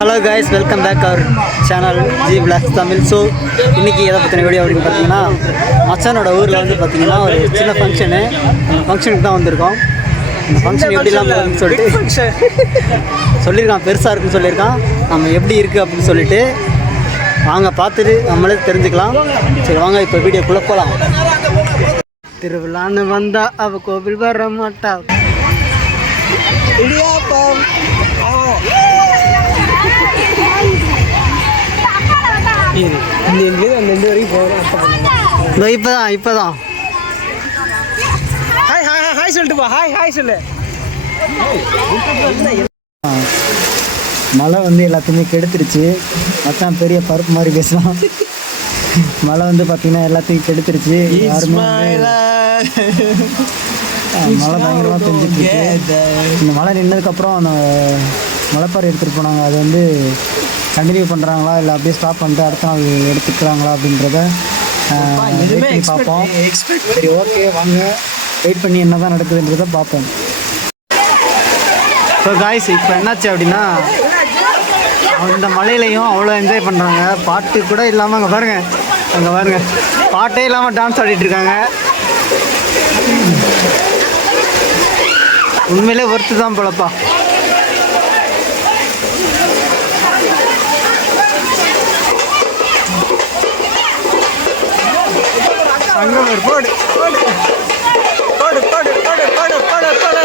Hello guys, welcome back our channel G blocks Tamil. So இன்றைக்கி எதை பற்றின வீடியோ அப்படின்னு பார்த்தீங்கன்னா, மச்சானோட ஊரில் வந்து பார்த்தீங்கன்னா ஒரு சின்ன ஃபங்க்ஷனு. அந்த ஃபங்க்ஷனுக்கு தான் வந்திருக்கோம். அந்த ஃபங்க்ஷன் எப்படிலாம் போகுதுன்னு சொல்லிட்டு சொல்லியிருக்கான், பெருசாக இருக்குன்னு சொல்லியிருக்கான். நம்ம எப்படி இருக்குது அப்படின்னு சொல்லிட்டு வாங்க பார்த்துட்டு நம்மளே தெரிஞ்சுக்கலாம். சரி வாங்க இப்போ வீடியோக்குள்ளே போகலாம். திருவிழான்னு வந்தால் அவள் கோவில் வர மாட்டா. இப்பதான் மழை வந்து எல்லாத்தையுமே கெடுத்துருச்சு. மச்சான் பெரிய பருப்பு மாதிரி பேசலாம். மழை வந்து பார்த்தீங்கன்னா எல்லாத்தையும் கெடுத்துருச்சு. யாருமே மழை பயங்கரமாக பெஞ்சிட்டு இருக்கு. இந்த மழை நின்னதுக்கப்புறம் அந்த மலைப்பாறை எடுத்துகிட்டு போனாங்க. அது வந்து கண்டினியூ பண்ணுறாங்களா இல்லை அப்படியே ஸ்டாப் பண்ணிட்டு அடுத்த நாள் எடுத்துக்கிறாங்களா அப்படின்றத பார்ப்போம். சரி, ஓகே, வாங்க வெயிட் பண்ணி என்ன தான் நடக்குதுன்றதை பார்ப்போம். ஸோ காய்ஸ், இப்போ என்னாச்சு அப்படின்னா, இந்த மலையிலையும் அவ்வளோ என்ஜாய் பண்ணுறாங்க. பாட்டு கூட இல்லாமல் அங்கே பாருங்கள் பாட்டே இல்லாமல் டான்ஸ் ஆடிட்டு இருக்காங்க. உண்மையிலே ஒர்த்து தான் போலப்பா. அங்கே போடு போடு போடு போடு போடு போடு போடு போடு.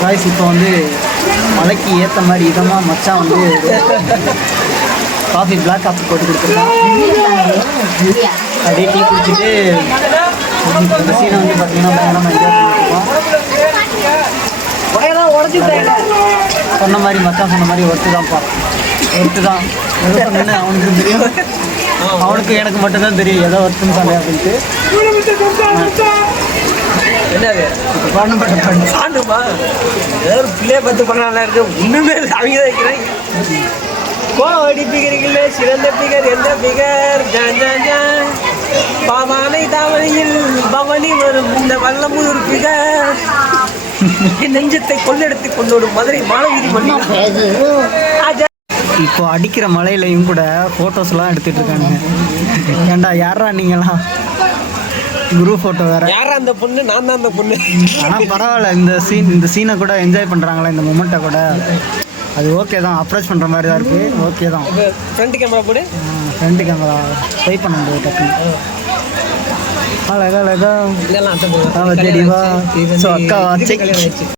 காய்ஸ், இப்போ வந்து மலைக்கு ஏற்ற மாதிரி இதமாக மச்சான் வந்து காஃபி பிளாக் காஃபி போட்டு கொடுத்துருக்கான். அப்படியே டீ குடிச்சிட்டு இந்த சீனை வந்து பார்த்தீங்கன்னா பயங்கரமாக என்ஜாய் பண்ணிட்டுருக்கோம். சொன்ன மாதிரி மச்சான் சொன்ன மாதிரி ஒர்த்து தான்ப்பா, ஒர்த்து தான். எதோ சொன்னேன்னு அவனுக்கு தெரியும், அவனுக்கு எனக்கு மட்டும்தான் தெரியும் எதோ ஒர்த்துன்னு சொன்னேன் அப்படின்ட்டு. பிள்ளைய பத்து பண்ணா இருக்கு. ஒண்ணுமே அவங்க வைக்கிறேன். கோடி பிகர்களே சிறந்த பிகர் எந்த பிகர் பாவானை தாவணியில் பவனி வரும் இந்த வல்லமுதூர் பிகர் நெஞ்சத்தை கொள்ளெடுத்து கொண்டோடும் மதுரை மாநகரி மண்ணி. இப்போ அடிக்கிற மலையிலையும் கூட ஃபோட்டோஸ்லாம் எடுத்துகிட்டு இருக்காங்க. ஏண்டா யாரா நீங்களாம்? குரூப் ஃபோட்டோ வேறு. யாரா அந்த பொண்ணு? நான் தான் அந்த பொண்ணு. ஆனால் பரவாயில்ல, இந்த சீனை கூட என்ஜாய் பண்ணுறாங்களா, இந்த மொமெண்ட்டை கூட. அது ஓகே தான், அப்ரோச் பண்ணுற மாதிரி தான் இருக்குது. ஓகே தான். ஃப்ரண்ட் கேமரா போடு. ஃப்ரண்ட் கேமரா ட்ரை பண்ண முடியாது டக்குன்னு. அழகா இதெல்லாம் அக்கா வாச்சு